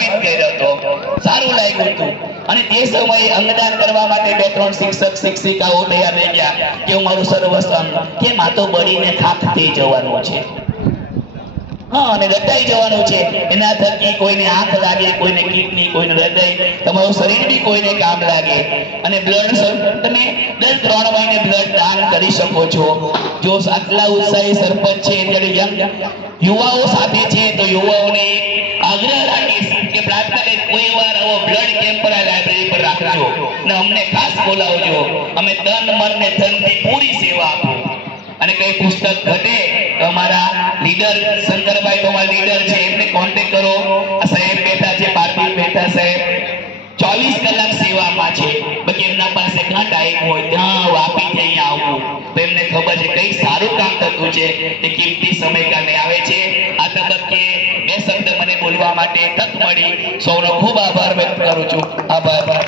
પ્રભાવિત કર્યો હતો, સારું લાગ્યું હતું। અને તે સમયે અંગદાન કરવા માટે 2-3 શિક્ષક શિક્ષિકાઓ તૈયાર થઈ ગયા કે હું મારું સર્વસ્વ કે આ તો બળીને ખાખ થઈ જવાનું છે, હા, અને દટાઈ જવાનું છે। એના થકી કોઈને આંખ લાગે, કોઈને કિડની, કોઈને હૃદય, તમારું શરીર બી કોઈને કામ લાગે। અને બ્લડ તમે દર 3 મહિને બ્લડ દાન કરી શકો છો। જો આટલા ઉત્સાહી સરપંચ છે ત્યારે યંગ યુવાઓ સાથે છે તો યુવાઓને આગ્રહ રાખીશ કે પ્રાર્થના કે કોઈ વાર આવો બ્લડ કેમ્પ લાઇબ્રેરી પર રાખજો અને અમને ખાસ બોલાવજો। અમે તન મન ને ધનથી પૂરી સેવા આપો। અને કઈ પુસ્તક ઘટે તો અમારા લીડર શંકરભાઈ તો અમારા લીડર છે, એમને કોન્ટેક્ટ કરો। આ સાહેબ બેઠા છે, પાર્થિવ મહેતા સાહેબ 24 કલાક સેવામાં છે, બાકી એમના પાસે ક્યાં ટાઈમ હોય, ત્યાં વાપીથી અહીંયા આવવું, તો એમને ખબર છે કઈ સારું કામ થતું છે, તે કિંમતી સમય કાઢી આવે છે। આ તબક્કે બે શબ્દ મને બોલવા માટે તક મળી, સૌનો ખૂબ આભાર વ્યક્ત કરું છું। આભાર।